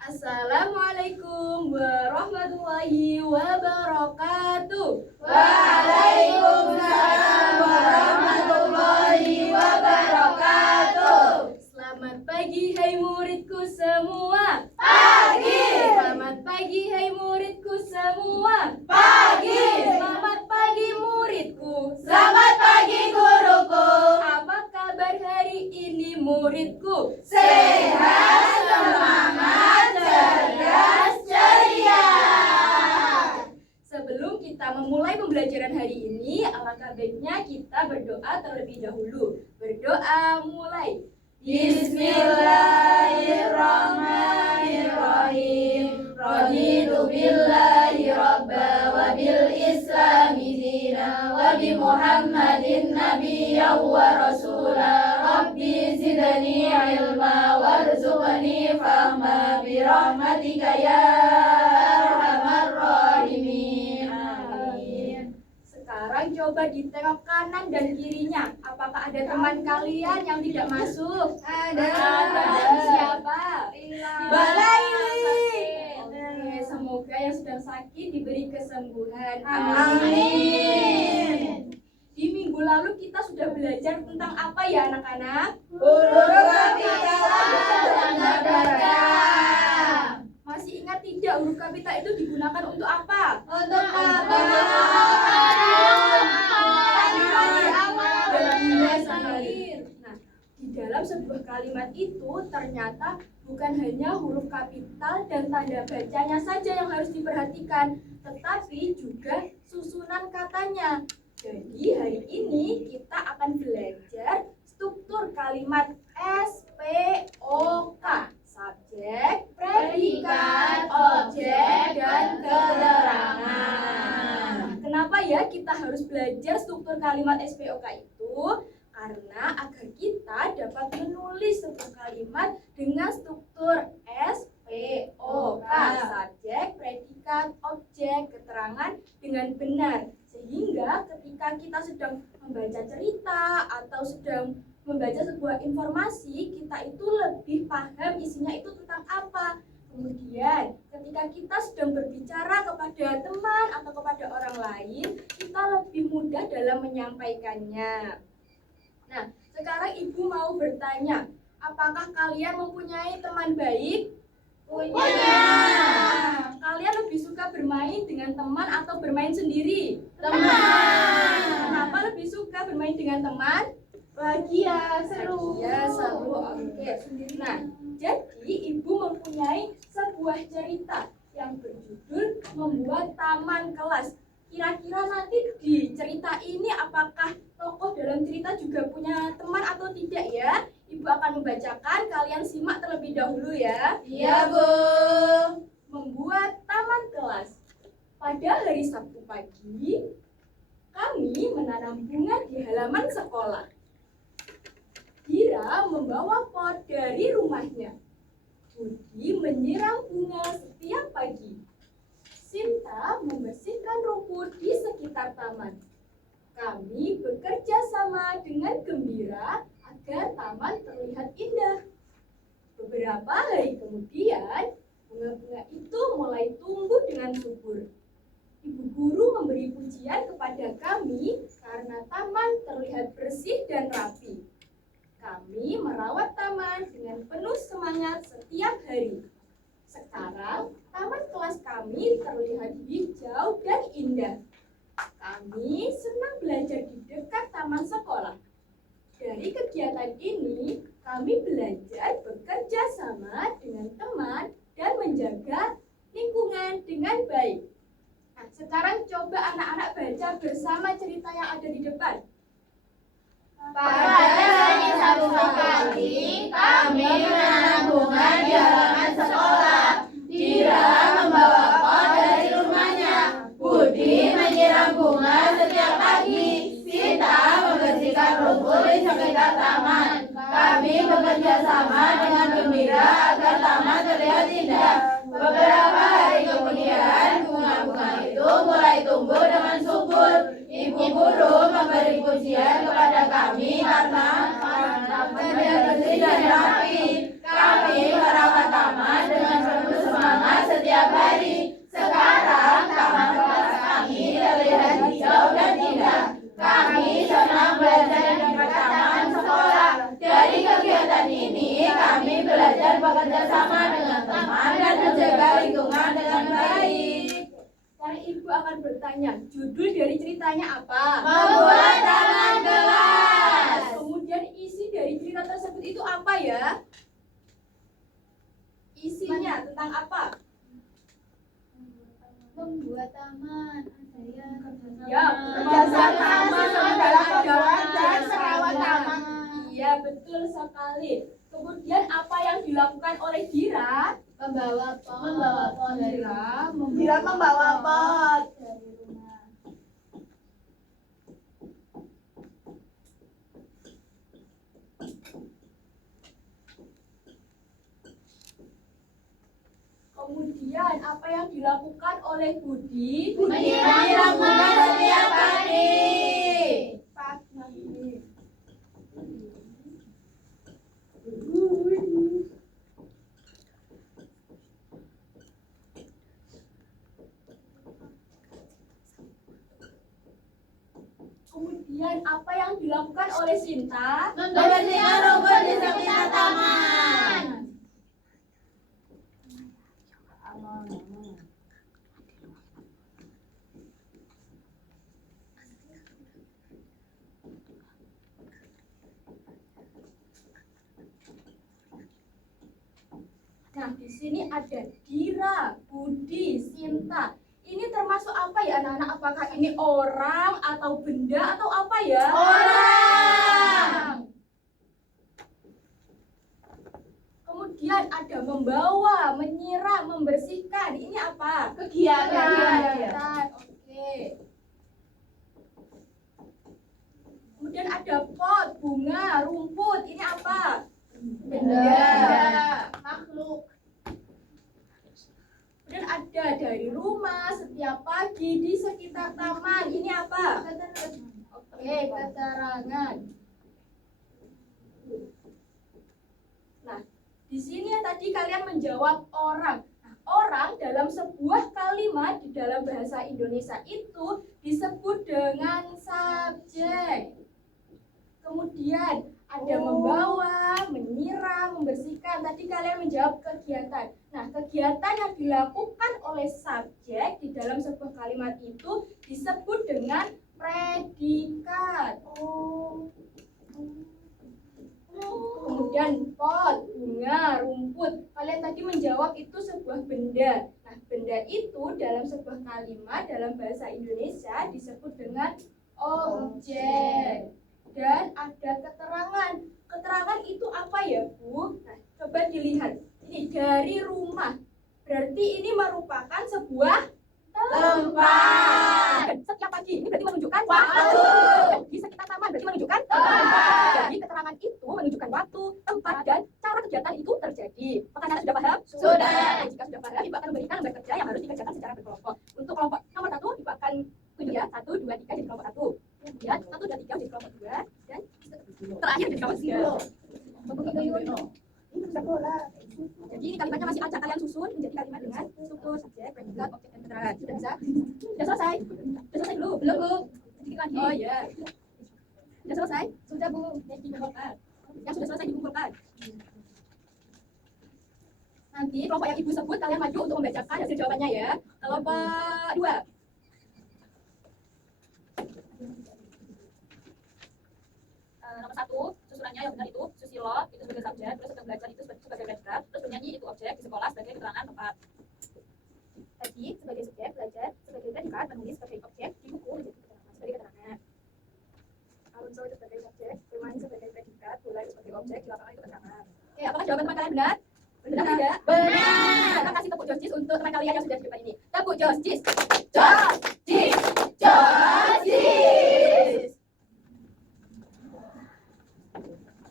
Assalamualaikum warahmatullahi wabarakatuh. Waalaikumsalam warahmatullahi wabarakatuh. Selamat pagi hai muridku semua. Pagi. Selamat pagi hai muridku semua. Pagi. Selamat pagi muridku. Selamat pagi guruku. Apa kabar hari ini muridku? Sehat, semangat, cerdas, ceria. Sebelum kita memulai pembelajaran hari ini, alangkah baiknya kita berdoa terlebih dahulu. Berdoa mulai. Bismillahirrahmanirrahim. Raditu billahi rabba wa bil islami dina wa bi Muhammadin nabiyyan wa rasula. Rabbi zidni ilma warzuqni fahma bi rahmatika ya arhamar rahimin. Amin. Sekarang coba ditengok kanan dan kirinya. Apakah ada teman kalian yang tidak masuk? Ada. Siapa? Balaili. Oke, semoga yang sedang sakit diberi kesembuhan. Amin. Di minggu lalu kita sudah belajar tentang apa ya anak-anak? Huruf kapital dan nada. Masih ingat tidak huruf kapital itu digunakan untuk apa? Untuk apa? Berguna sekali. Nah, di dalam sebuah kalimat itu ternyata bukan hanya huruf kapital dan tanda bacanya saja yang harus diperhatikan, tetapi juga susunan katanya. Jadi hari ini kita akan belajar struktur kalimat SPOK. Subjek, predikat, objek, dan keterangan. Kenapa ya kita harus belajar struktur kalimat SPOK itu? Karena agar kita dapat menulis sebuah kalimat dengan struktur SPOK, subjek, predikat, objek, keterangan dengan benar. Sehingga ketika kita sedang membaca cerita atau sedang membaca sebuah informasi, kita itu lebih paham isinya itu tentang apa. Kemudian ketika kita sedang berbicara kepada teman atau kepada orang lain, kita lebih mudah dalam menyampaikannya. Nah, sekarang ibu mau bertanya, apakah kalian mempunyai teman baik? Punya. Kalian lebih suka bermain dengan teman atau bermain sendiri? Teman. Kenapa lebih suka bermain dengan teman? Bahagia, seru. Ya, seru. Oke. Nah, jadi ibu mempunyai sebuah cerita yang berjudul Membuat Taman Kelas. Kira-kira nanti di cerita ini apakah tokoh dalam cerita juga punya teman atau tidak ya? Ibu akan membacakan, kalian simak terlebih dahulu ya. Iya, Bu. Membuat taman kelas. Pada hari Sabtu pagi, kami menanam bunga di halaman sekolah. Dira membawa pot dari rumahnya. Budi menyiram bunga setiap pagi. Sinta membersihkan rumput di sekitar taman. Kami bekerja sama dengan gembira agar taman terlihat indah. Beberapa hari kemudian, bunga-bunga itu mulai tumbuh dengan subur. Ibu guru memberi pujian kepada kami karena taman terlihat bersih dan rapi. Kami merawat taman dengan penuh semangat setiap hari. Sekarang, taman kelas kami terlihat hijau dan indah. Kami senang belajar di dekat taman sekolah. Dari kegiatan ini, kami belajar bekerja sama dengan teman dan menjaga lingkungan dengan baik. Nah, sekarang coba anak-anak baca bersama cerita yang ada di depan. Pada hari Sabtu pagi, kami menanam bunga di halaman sekolah. Dira membawa pot dari rumahnya. Budi menyiram bunga setiap pagi. Sinta membersihkan rumput di sekitar taman. Kami bekerja sama dengan gembira agar taman terlihat indah. Beberapa hari kemudian, bunga-bunga itu mulai tumbuh dengan subur. Ibu guru memberi pujian kepada kami karena terlihat bersih dan rapi. Kami merawat taman Sekarang Ibu akan bertanya, judul dari ceritanya apa? Membuat taman kelas. Kemudian isi dari cerita tersebut itu apa ya? Isinya tentang apa? Membuat taman. Ya, Bersama-sama dalam membuat dan merawat taman. Iya, betul sekali. Kemudian apa yang dilakukan oleh Dira? Membawa pot. Dira membawa pot dari rumah. Kemudian apa yang dilakukan oleh Budi? Menyiram bunga setiap pagi. Kemudian apa yang dilakukan oleh Sinta? Membersihkan rumput di sekitar taman. Nah, di sini ada Dira, Budi, Sinta. Ini termasuk apa ya anak-anak? Apakah ini orang atau benda atau apa ya? Orang. Kemudian ada membawa, menyiram, membersihkan. Ini apa? Kegiatan. Oke. Kemudian ada pot, bunga, rumput. Ini apa? Benda. Makhluk. Kemudian ada dari rumah, setiap pagi, di sekitar taman. Ini apa? Oke, keterangan. Nah, di sini tadi kalian menjawab orang. Nah, orang dalam sebuah kalimat di dalam bahasa Indonesia itu disebut dengan subjek. Kemudian ada membawa, menyiram, membersihkan. Tadi kalian menjawab kegiatan. Nah, kegiatan yang dilakukan oleh subjek di dalam sebuah kalimat itu disebut dengan predikat. Kemudian pot, bunga, rumput. Kalian tadi menjawab itu sebuah benda. Nah, benda itu dalam sebuah kalimat dalam bahasa Indonesia disebut dengan objek. Dan ada keterangan. Keterangan itu apa ya, Bu? Nah, coba dilihat. Ini dari rumah. Berarti ini merupakan sebuah Tempat. Setiap pagi ini berarti menunjukkan Waktu. Di sekitar taman berarti menunjukkan Tempat. Jadi keterangan itu menunjukkan waktu, tempat, dan cara kegiatan itu terjadi. Pertanyaan sudah paham? Sudah. Jika sudah paham, Ibu akan memberikan lembar kerja yang harus dikerjakan secara berkelompok. Untuk kelompok nomor 1, Ibu akan tunjuk ya. 1, 2, 3 jadi kelompok 1. Kemudian 1, 2, 3 jadi kelompok 2. Dan terakhir jadi kelompok 3. Jadi ini kalimatnya masih acak, kalian susun menjadi kalimat dengan struktur, subjek, predikat, objek, dan keterangan. Sudah bisa? Sudah selesai? Sudah selesai belum? Belum, Bu. Sedikit lagi. Oh iya. Sudah selesai? Sudah, Bu. Dikumpulkan. Yang sudah selesai dikumpulkan. Nanti kelompok yang Ibu sebut kalian maju untuk membacakan hasil jawabannya ya. Kelompok 2. Nomor 1, susunannya yang benar itu Susilo itu sebagai subjek, terus sedang belajar itu sebagai predikat, terus bernyanyi itu objek, di sekolah sebagai keterangan tempat. Tadi sebagai subjek, belajar sebagai predikat, menulis sebagai objek, di buku menjadi keterangan sebagai keterangan. Alonso itu sebagai subjek, bermain sebagai predikat, bola itu sebagai objek, di lapangan itu keterangan. Oke, apakah jawaban teman kalian benar? Benar tidak? Benar. Kita kasih tepuk jostis untuk teman kalian yang sudah di depan ini. Tepuk jostis. Jostis. Jostis.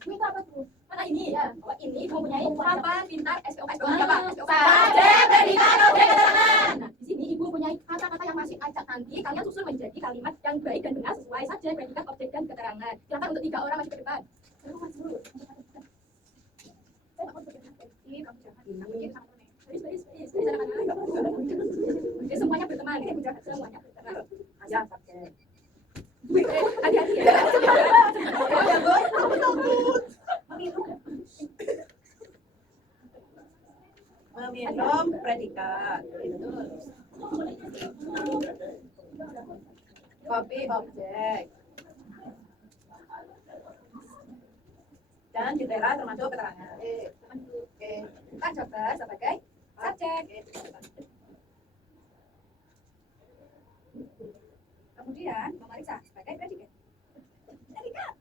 Ini apa tuh? Mana ini? Ya. Oh, ini mempunyai harapan, pintar, SPOK, SPOK apa? SPOK. Subjek, predikat, objek, keterangan. Nah, di sini Ibu mempunyai kata-kata yang masih acak. Nanti kalian susun menjadi kalimat yang baik dan benar sesuai subjek, predikat, objek, dan keterangan. Silakan untuk 3 orang maju ke depan. Saya mau maju dulu. Saya mau bergerak. Kamu jangan. Baris. Jadi semuanya berteman. Ini Ibu jahat, semuanya berteman. Aja subjek. Hati-hati ya. Ya, Bu. Aku takut. Meminum predikat. Copy objek. Dan ditera termasuk keterangan. Oke. Kan dokter sebagai subjek. Kemudian memeriksa sebagai predikat. Predikat.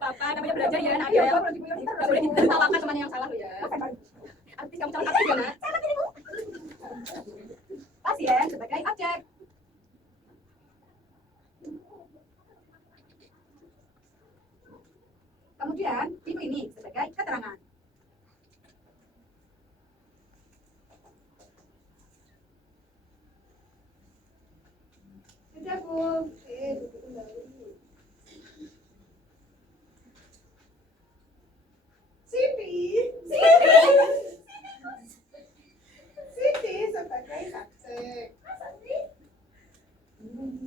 Apa namanya belajar ya? Ada yang nggak boleh ditertawakan teman yang salah loh ya. Artis kamu calon artis ya nak? Pasien sebagai objek. Kemudian di klinik sebagai keterangan. Sudah Bu. Siti sebagai subjek.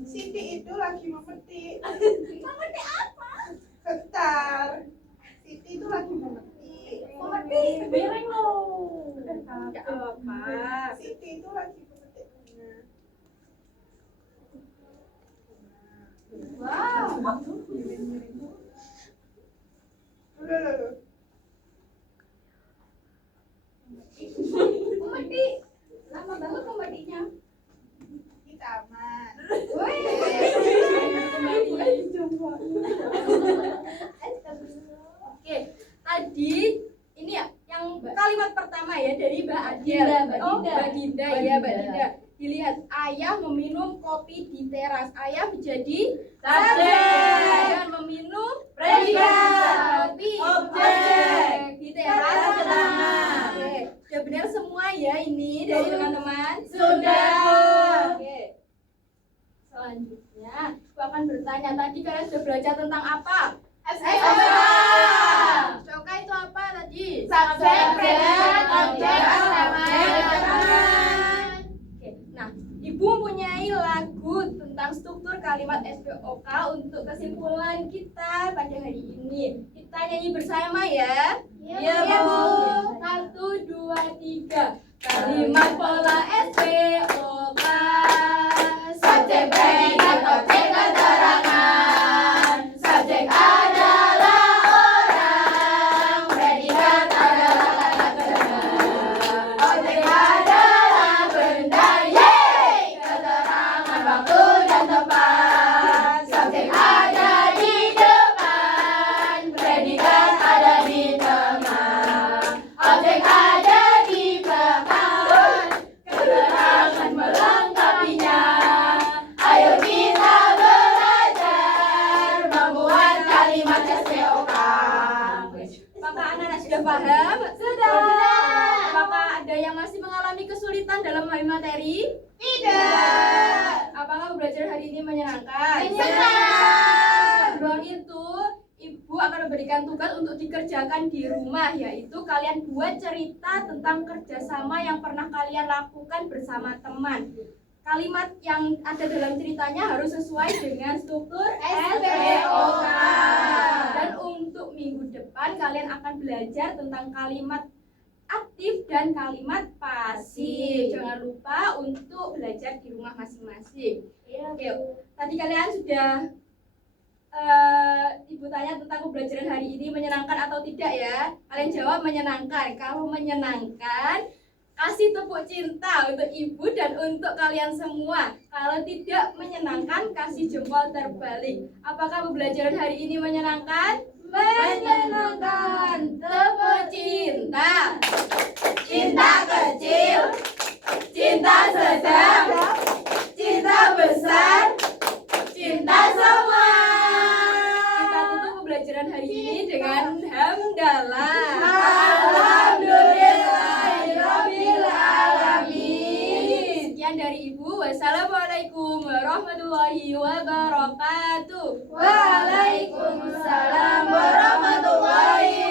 Siti itu lagi memetik. Memetik apa? Bentar. Siti itu lagi memetik. Memetik. Miring loh. Enggak apa. Siti itu lagi memetik bunga. Wow. Loh. Memetik. Lama banget memetiknya. Di taman. Oke, tadi ini ya yang kalimat pertama ya dari Mbak Adil. Mbak Dinda ya, Mbak Dinda. Dilihat ayah meminum kopi di teras. Ayah menjadi Subjek. Dan meminum Predikat. kopi Objek. di teras Keterangan. Oke, sudah benar semua ya ini dari teman-teman. Sudah. Oke. Selanjutnya, aku akan bertanya, tadi kalian sudah belajar tentang apa? SOK itu apa tadi? Subjek, predikat, objek, sama keterangan. Oke, nah, Ibu mempunyai lagu tentang struktur kalimat SPOK untuk kesimpulan kita pada hari ini. Kita nyanyi bersama ya. Iya, Bu. 1, 2, 3. Kalimat pola SPOK. Subjek, predikat, objek, keterangan. Subjek adalah orang, predikat adalah kata kerja. Objek adalah benda, yeay. Keterangan waktu dan tempat. Subjek ada di depan, predikat ada di tengah. Objek ada di belakang, keterangan melengkapinya. Ayo kita belajar membuat kalimat SPOK. Apakah anak-anak sudah paham? Sudah. Apakah ada yang masih mengalami kesulitan dalam memahami materi? Tidak. Apakah belajar hari ini menyenangkan? Menyenangkan. Sebelum itu, Ibu akan memberikan tugas untuk dikerjakan di rumah, yaitu kalian buat cerita tentang kerjasama yang pernah kalian lakukan bersama teman. Kalimat yang ada dalam ceritanya harus sesuai dengan struktur SPOK. Dan untuk minggu depan kalian akan belajar tentang kalimat aktif dan kalimat pasif. Jangan lupa untuk belajar di rumah masing-masing. Oke, tadi kalian sudah Ibu tanya tentang pembelajaran hari ini menyenangkan atau tidak ya? Kalian jawab menyenangkan. Kalau menyenangkan, kasih tepuk cinta untuk Ibu dan untuk kalian semua. Kalau tidak menyenangkan, kasih jempol terbalik. Apakah pembelajaran hari ini menyenangkan? Menyenangkan. Tepuk cinta. Cinta kecil, cinta sedang, cinta besar, cinta semua. Kita tutup pembelajaran hari ini dengan hamdalah. Alhamdulillahirabbil alamin. Sekian dari Ibu. Wassalamualaikum warahmatullahi wabarakatuh. Waalaikumsalam warahmatullahi